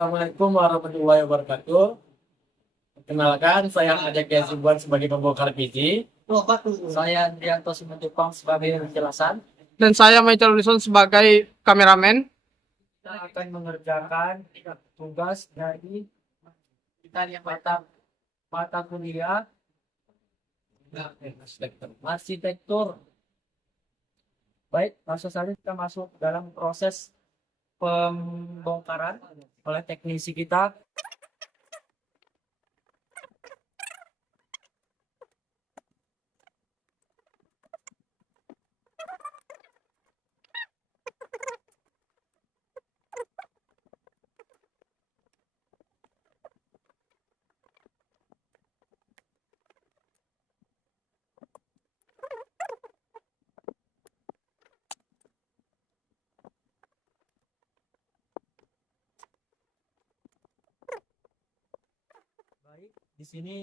Assalamualaikum warahmatullahi wabarakatuh. Kenalkan, saya Ajak Yasibuan sebagai pembongkar biji. Saya Andrianto Simanjuntak sebagai penjelasan. Dan saya Michael Wilson sebagai kameramen. Kita akan mengerjakan tugas dari kita yang mata kuliah arsitektur. Baik, langsung saja kita masuk dalam proses pembongkaran oleh teknisi kita. Baik, di sini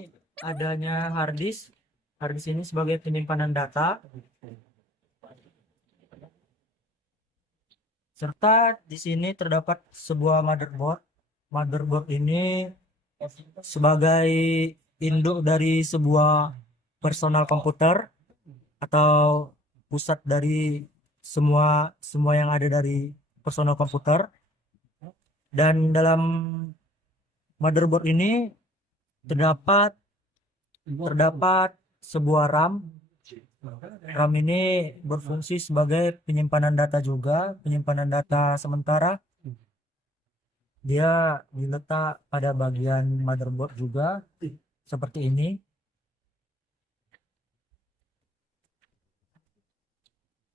adanya hard disk. Hard disk ini sebagai penyimpanan data. Serta di sini terdapat sebuah motherboard. Motherboard ini sebagai induk dari sebuah personal komputer atau pusat dari semua yang ada dari personal komputer. Dan dalam motherboard ini terdapat sebuah RAM. RAM ini berfungsi sebagai penyimpanan data juga, penyimpanan data sementara. Dia diletak pada bagian motherboard juga seperti ini.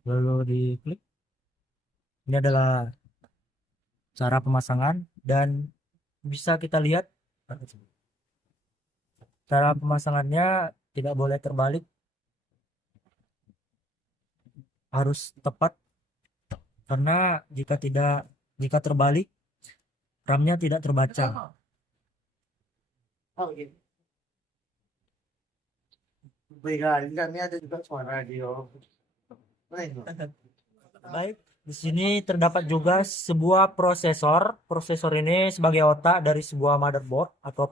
Lalu diklik. Ini adalah cara pemasangan dan bisa kita lihat cara pemasangannya tidak boleh terbalik, harus tepat, karena jika terbalik RAM-nya tidak terbaca. Oh gitu. Baik, kami ada juga suara radio. Baik, di sini terdapat juga sebuah prosesor. Prosesor ini sebagai otak dari sebuah motherboard atau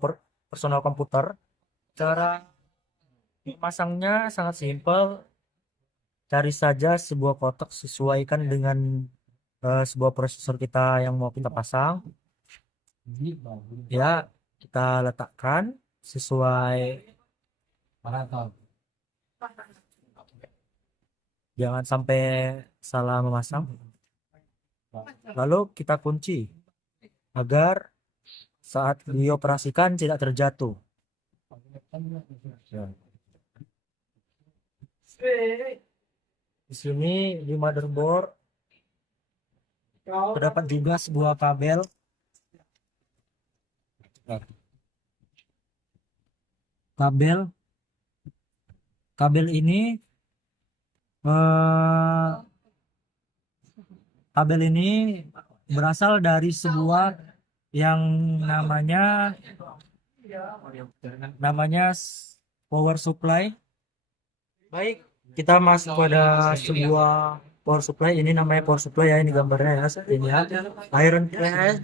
personal komputer. Cara memasangnya sangat simpel. Cari saja sebuah kotak, sesuaikan dengan sebuah prosesor kita yang mau kita pasang. Ya, kita letakkan sesuai. Jangan sampai salah memasang. Lalu kita kunci agar saat dioperasikan tidak terjatuh. Di sini di motherboard terdapat juga sebuah kabel. Kabel ini berasal dari sebuah yang namanya power supply. Baik, kita masuk pada sebuah power supply. Ini namanya power supply ya, ini gambarnya ya, seperti ini ya. Iron Class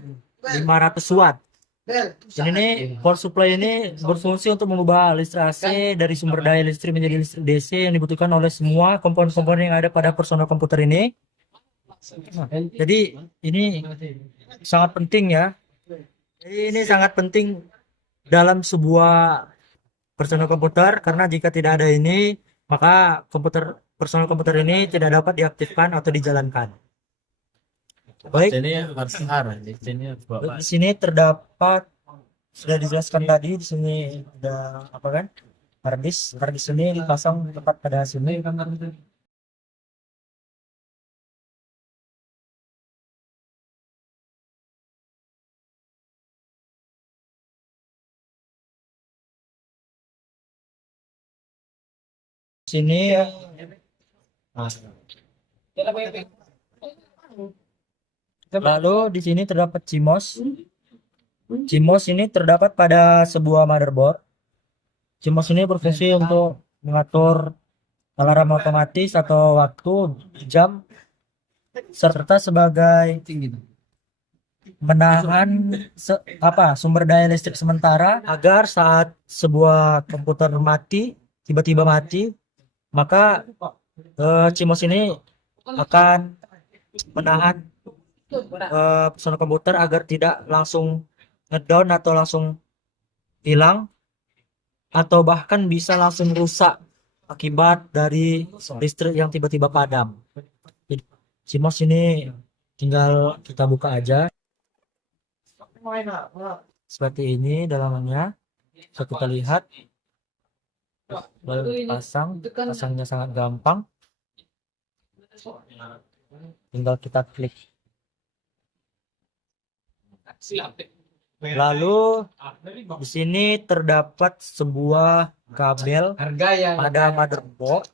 500 watt. Ini nih, power supply ini berfungsi untuk mengubah listrik AC dari sumber daya listrik menjadi listrik DC yang dibutuhkan oleh semua komponen-komponen yang ada pada personal komputer ini. Jadi ini sangat penting ya. Jadi ini sangat penting dalam sebuah personal komputer, karena jika tidak ada ini, maka personal komputer ini tidak dapat diaktifkan atau dijalankan. Baik, di sini terdapat, sudah dijelaskan tadi, di sini ada apa kan? Hard disk ini dipasang tepat pada sini. Sini ya. Lalu di sini terdapat CMOS. CMOS ini terdapat pada sebuah motherboard. CMOS ini berfungsi untuk mengatur alarm otomatis atau waktu, jam, serta sebagai menahan sumber daya listrik sementara agar saat sebuah komputer mati, tiba-tiba mati, maka CMOS ini akan menahan personal komputer agar tidak langsung ngedown atau langsung hilang, atau bahkan bisa langsung rusak akibat dari listrik yang tiba-tiba padam. Jadi, CMOS ini tinggal kita buka aja seperti ini dalamannya. Bisa kita lihat, lalu pasangnya sangat gampang, tinggal kita klik. Lalu di sini terdapat sebuah kabel pada motherboard.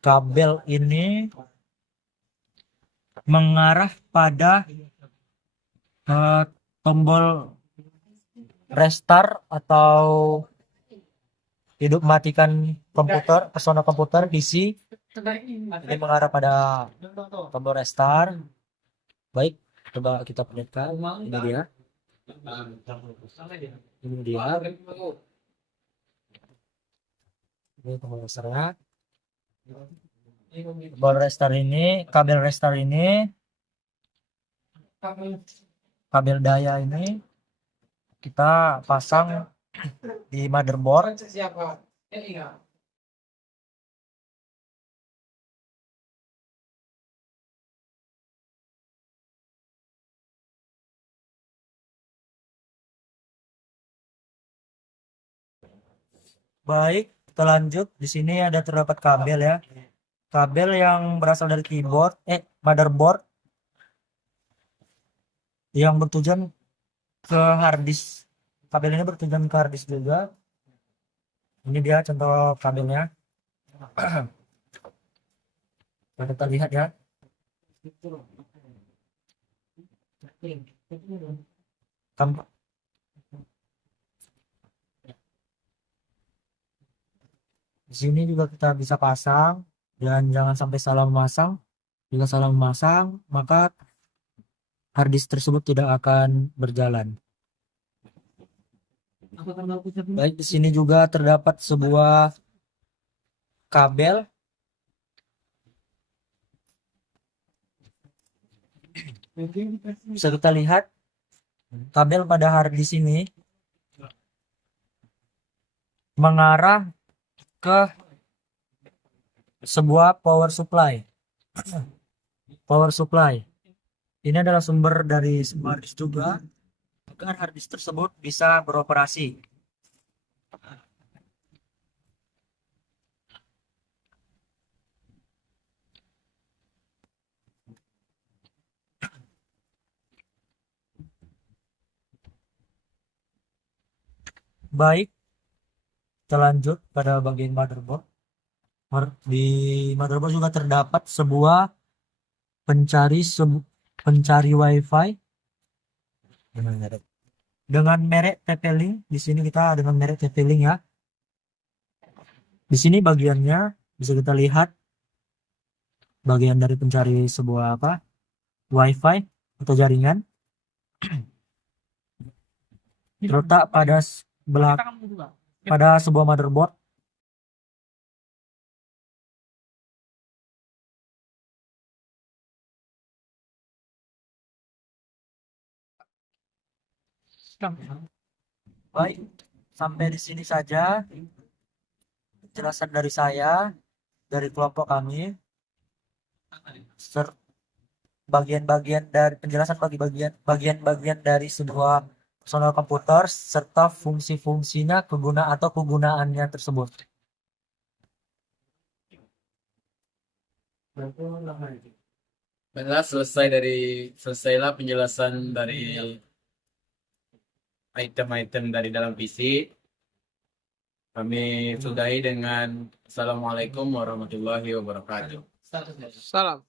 Kabel ini mengarah pada tombol restart atau hidup matikan komputer, personal komputer PC. Ini mengarah pada tombol restart. Baik, coba kita perlihatkan. Ini dia. Ini dia. Ini tombol restartnya. Tombol restart ini, kabel restart ini, kabel daya ini kita pasang di motherboard. Baik, kita lanjut. Di sini ada terdapat kabel ya. Kabel yang berasal dari keyboard, motherboard, yang bertujuan ke harddisk. Kabel ini bertujuan ke harddisk juga. Ini dia contoh kabelnya. Kita lihat ya. Di sini juga kita bisa pasang, dan jangan sampai salah memasang. Jika salah memasang, maka harddisk tersebut tidak akan berjalan. Baik, di sini juga terdapat sebuah kabel. Bisa kita lihat kabel pada harddisk ini mengarah ke sebuah power supply. Power supply ini adalah sumber dari sebuah harddisk juga, agar harddisk tersebut bisa beroperasi. Baik, kita lanjut pada bagian motherboard. Di motherboard juga terdapat sebuah pencari wifi dengan merek TP-Link. Di sini kita dengan merek TP-Link ya. Di sini bagiannya bisa kita lihat, bagian dari pencari sebuah wifi atau jaringan, terletak pada sebuah motherboard. Baik, sampai di sini saja penjelasan dari saya, dari kelompok kami. Bagian-bagian dari penjelasan bagi bagian-bagian dari sebuah personal komputer serta fungsi-fungsinya, kegunaannya tersebut. Baiklah, selesailah penjelasan dari item-item dari dalam PC. Kami sudahi dengan Assalamualaikum warahmatullahi wabarakatuh. Salam.